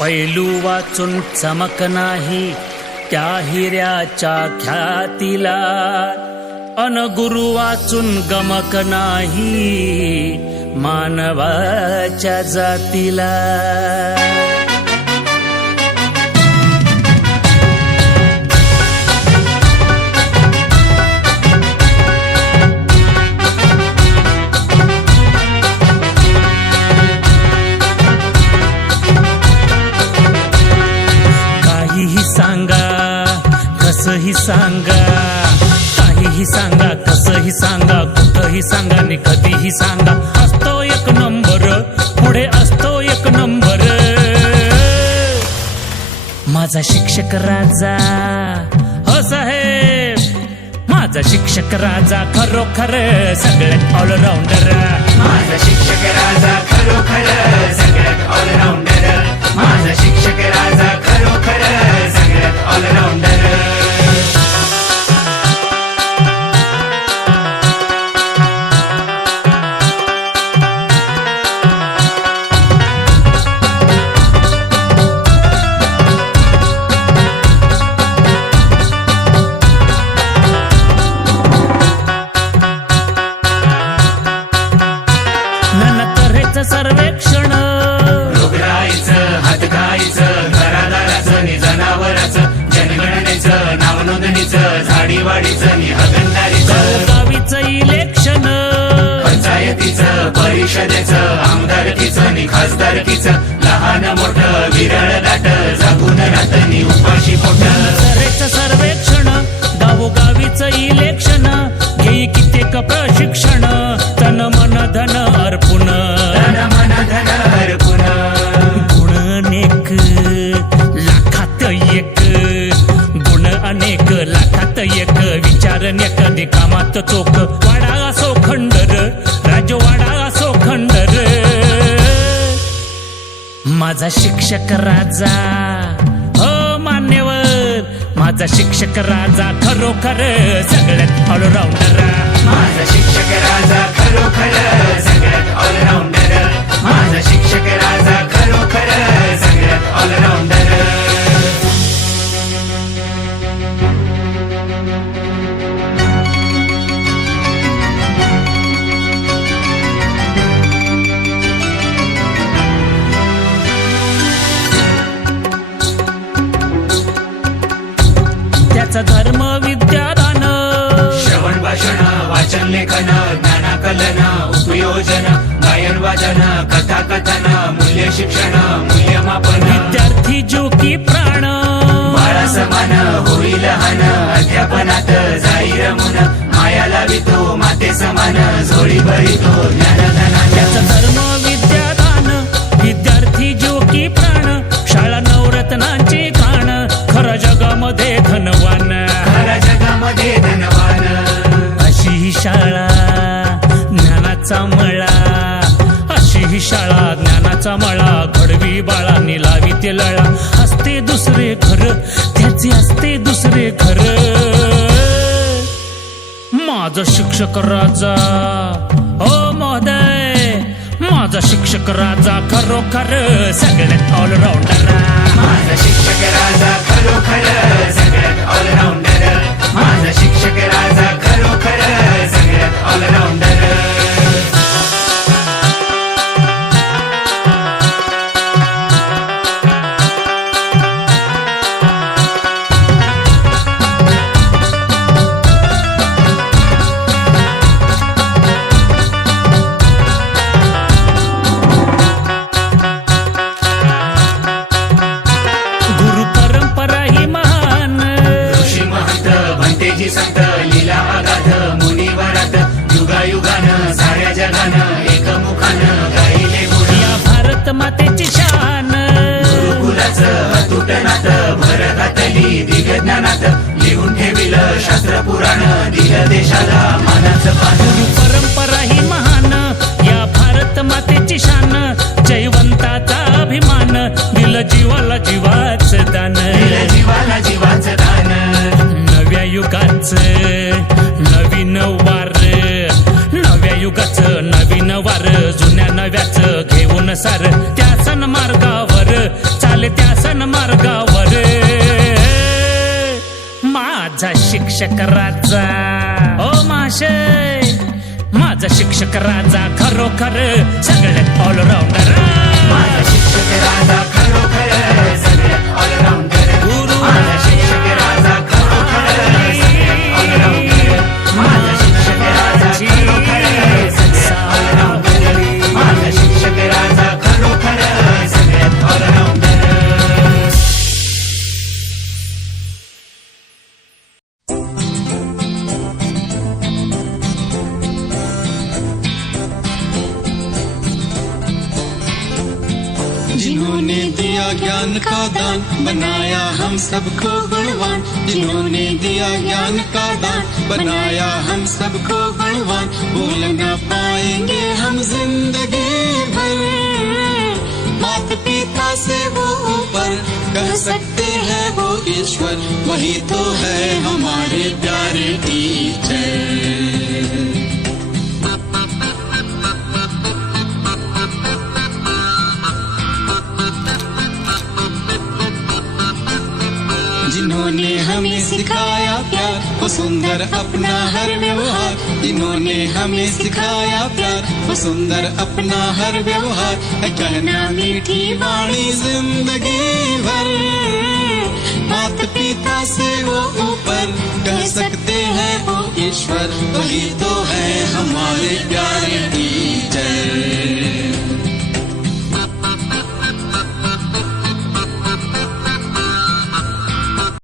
पैलू वाचून चमक नाही त्या हिऱ्याच्या ख्यातीला. अन गुरु वाचून गमक नाही मानवाच्या जातीला. सांगा. काहीही सांगा कसही सांगा कुठंही सांगा आणि कधीही सांगा. असतो एक नंबर पुढे असतो एक नंबर. माझा शिक्षक राजा हो साहेब माझा शिक्षक राजा खरोखर सगळ्यात ऑलराऊंडर माझा शिक्षक राजा खरोखर सगळ्यात ऑलराऊंडर माझा शिक्षक राजा परिषदेचं आमदारकीचं नि खासदारकीचं लहान मोठं विरळ दाट जागून उपाशी पोट. सर्वेक्षण गावोगावीचं इलेक्शन घेई कित्येक प्रशिक्षण तन मन धन मन हरपून गुण अनेक लाखात एक. गुण अनेक लाखात एक. विचार कधी कामात चोख. वाडा असो माझा शिक्षक राजा. हो मान्यवर माझा शिक्षक राजा खरोखर सगळ्यात ऑलराऊंडर माझा शिक्षक राजा खरोखर सगळ्यात ऑलराऊंडर माझा शिक्षक राजा खरोखर सगळ्यात ऑलराऊंडर त्याचा धर्म विद्यादान. श्रवण भाषण वाचन लेखन ज्ञानाकलन उपयोजन गायन वादन कथा कथन मूल्य शिक्षण मूल्यमापन. विद्यार्थी जो की प्राण. बाळा समान होईल लहान अध्यापनात जाई रमून माया लावितो माते समान झोळी भरितो ज्ञानधनाच्या शाळा ज्ञानाचा मळा. अशी ही शाळा ज्ञानाचा मळा. घडवी बाळांनी लावी ते लळा. असते दुसरे घर त्याचे असते दुसरे घर. माझा शिक्षक राजा ओ महोदय. माझा शिक्षक राजा खरोखर सगळ्यात ऑलराऊंडर माझा शिक्षक राजा खरोखर सगळ्यात संत लीला अगाध मुनिवरात युगायुगान साऱ्या जगानं एकमुखानं गायले गुण. या भारत मातेची शान. गुरुकुलाचं अतुट नातं भर घातली दिव्य ज्ञानात लिहून ठेविलं शास्त्र पुराण दिलं देशाला मानाचं पान. नव्याच घेऊन सार त्या सण मार्गावर चाल त्या सण मार्गावर माझा शिक्षक राजा ओ माशे माझा शिक्षक राजा खरोखर सगळ्यात ऑलराऊंडर माझा शिक्षक राजा खरोखर दिया ज्ञान का दान, बनाया हम सबको गुणवान जिन्होंने दिया ज्ञान का दान, बनाया हम सबको गुणवान भूल न पाएँगे हम ज़िंदगी भर। माता पिता से वो ऊपर कह सकते हैं वो ईश्वर। वही तो है हमारे प्यारे टीचर सिखाया प्यार, वो सुंदर अपना हर व्यवहार। जिन्होंने हमें सिखाया प्यार, वो सुंदर अपना हर व्यवहार। कहना मीठी वाणी ज़िंदगी भर। माता पिता से वो ऊपर कह सकते हैं, वो ईश्वर, वही तो है हमारे प्यार।